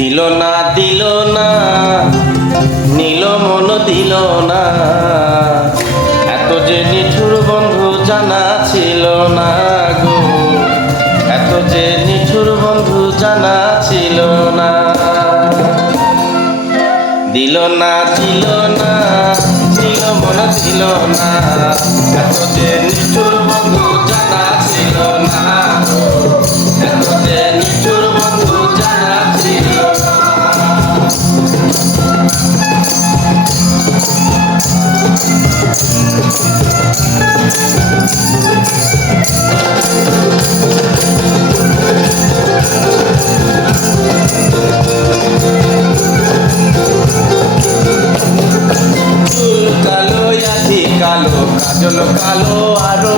দিল না দিল না নীল মন দিল না, এত যে নিঠুর বন্ধু জানা ছিল না গো, এত যে নিঠুর বন্ধু জানা ছিল না। দিল না দিল না নীল মন দিল না, এত যে নিঠুর বন্ধু জানা ছিল না গো, এত যে নিঠুর বন্ধু জানা ছিল না। কালো কাজল কালো আরো,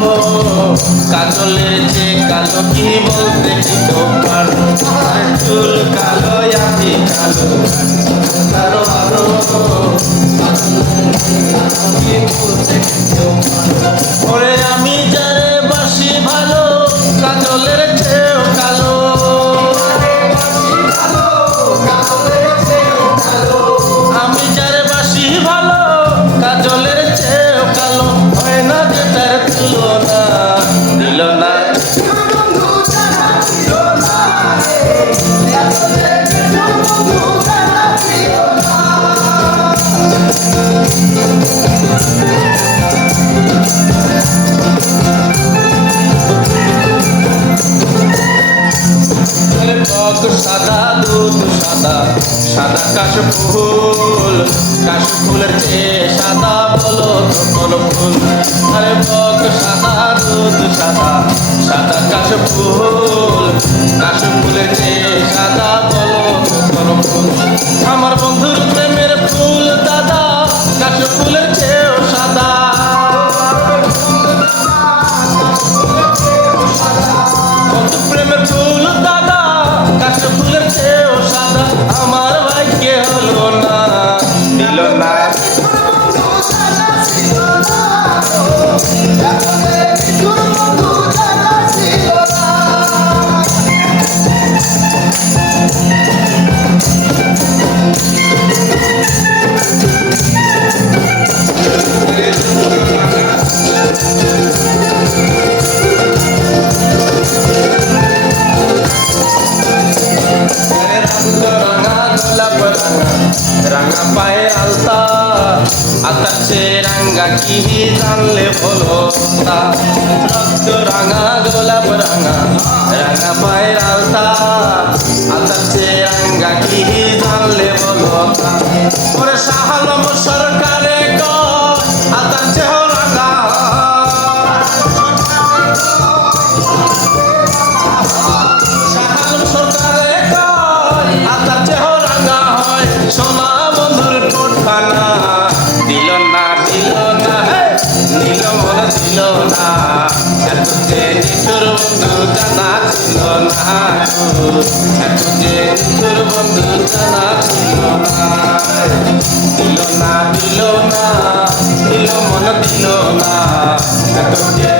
কাজলের যে কালো কি বলতে কি তো পারো, চুল কালো আখি কালো কালো আরো, ওরে আমি যারে বাসি ভালো কাজলের চেয়েও কালো, আমি যারে বাসি ভালো কাজলের চেয়েও কালো, হয় না যে তার তুলনা। দিল না সাদা দুধ সাদা সাদা কাশফুল, কাশফুলের চেয়ে সাদা বলো তো কোন ফুল, আরে বক সাদা দুধ সাদা সাদা কাশফুল, কাশফুলের চেয়ে সাদা বলো তো কোন ফুল, আমার বন্ধুর প্রেমের ফুল দাদা কাশফুলের চেয়েও সাদা, বন্ধু প্রেমের ফুল দাদা কাশফুলের চেয়েও সাদা, আমার ভাগ্যে হলো না। দিল না রাঙা পায়ে আলতা, আতাচ্ছে রাঙ্গা কি জানলে বলো তা, রক্ত রাঙা গোলাপ রাঙা রাঙা পায়ের আলতা, আতাচ্ছে রাঙ্গা কি জানলে বলো তা, ওরে শাহ আলম সরকারে কয় আতাচ্ছে রাঙা, শাহ আলম সরকারে কয় আতাচ্ছে রাঙা হয় সোনা বন্ধুর টোটখানা। দিল না দিল না নীল মন দিল না, এত যে নিঠুর বন্ধু জানা ছিল না গো, এত যে নিঠুর বন্ধু জানা ছিল না। দিল না দিল না নীল মন দিল না, এত যে